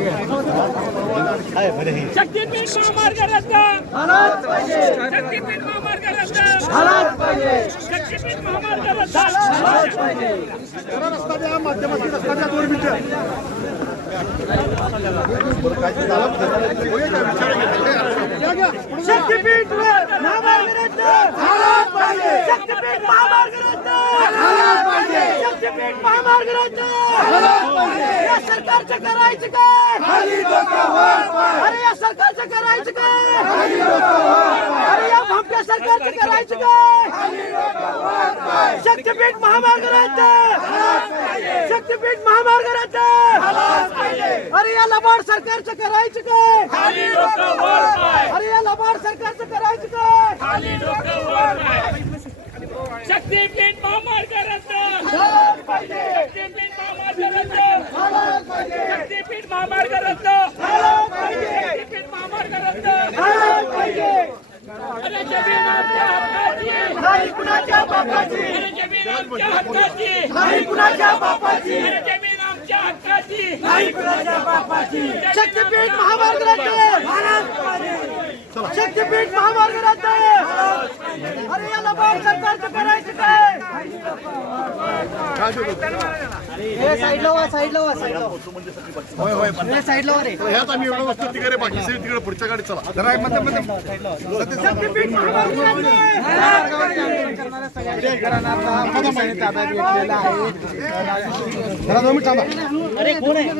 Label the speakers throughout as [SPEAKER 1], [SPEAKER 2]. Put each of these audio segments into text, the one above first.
[SPEAKER 1] शक्तीपीठ महामार्ग रद्द शक्तीपीठ महामार्ग रद्द शक्तीपीठ महामार्ग रद्द
[SPEAKER 2] रस्ता द्या मध्यवर्ती रस्ता द्या 2 मिनिटं
[SPEAKER 3] शक्तीपीठ महामार्ग रद्द झालाच पाहिजे शक्तीपीठ महामार्ग रद्द झालाच पाहिजे शक्तीपीठ महामार्ग रद्द झालाच पाहिजे या सरकारचं करायचं काय खाली डोकं वर पाय अरे या सरकारचं करायचं काय खाली डोकं वर पाय अरे या भामट्या सरकारचं करायचं काय खाली डोकं वर पाय शक्तीपीठ महामार्ग रद्द झालाच पाहिजे शक्तीपीठ महामार्ग रद्द झालाच पाहिजे अरे या लबाड सरकारचं करायचं काय
[SPEAKER 1] खाली डोकं वर पाय
[SPEAKER 3] अरे या लबाड सरकारचं करायचं काय
[SPEAKER 1] खाली डोकं वर पाय शक्तीपीठ महामार्ग रद्द
[SPEAKER 3] झालाच पाहिजे
[SPEAKER 1] शक्तीपीठ महामार्ग रद्द
[SPEAKER 3] झालाच पाहिजे
[SPEAKER 1] शक्तीपीठ महामार्ग रद्द
[SPEAKER 3] झालाच पाहिजे
[SPEAKER 1] शक्तीपीठ महामार्ग रद्द
[SPEAKER 3] झालाच पाहिजे
[SPEAKER 1] अरे जमीन आमच्या हक्काची
[SPEAKER 3] नाही कुणाच्या बापाची
[SPEAKER 1] अरे जमीन आमच्या हक्काची
[SPEAKER 3] नाही कुणाच्या बापाची
[SPEAKER 1] अरे जमीन आमच्या हक्काची
[SPEAKER 3] नाही कुणाच्या बापाची शक्तीपीठ महामार्ग रद्द झालाच पाहिजे शक्तीपीठ महामार्ग रद्द अरे या लबाड सरकारचं करायचं काय साईडला वा साईडला वा साईडला
[SPEAKER 2] होय होय
[SPEAKER 3] साईडला वा रे
[SPEAKER 2] ह्यात आम्ही एवढं वस्तू तिकडे बाकी सगळी तिकडे पुढच्या गाडी चला जरा
[SPEAKER 3] शक्तीपीठ महामार्ग रद्द
[SPEAKER 2] जरा 2 मिनिट थांबा
[SPEAKER 3] अरे कोण आहे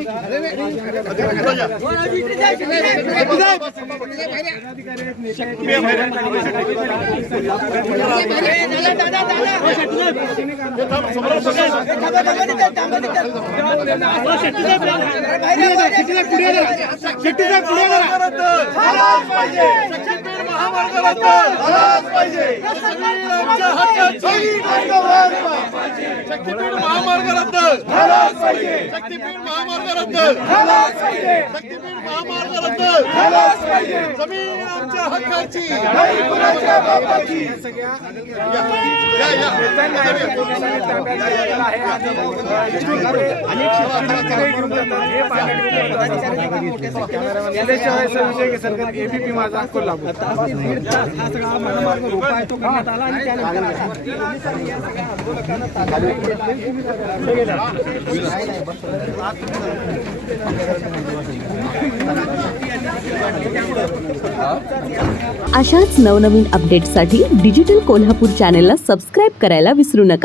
[SPEAKER 2] महामार्ग रद्द झालाच पाहिजे शक्तीपीठ महामार्ग रद्द झालाच पाहिजे शक्तीपीठ महामार्ग रद्द झालाच पाहिजे शक्तीपीठ महामार्ग रद्द झालाच पाहिजे जमीन आमच्या हक्काची नाही कुणाच्या बापाची
[SPEAKER 4] एबीपी माझा कोल्हापूर
[SPEAKER 5] अशाच नवनवीन अपडेट्ससाठी डिजिटल कोल्हापूर चॅनेलला सबस्क्राईब करायला विसरू नका.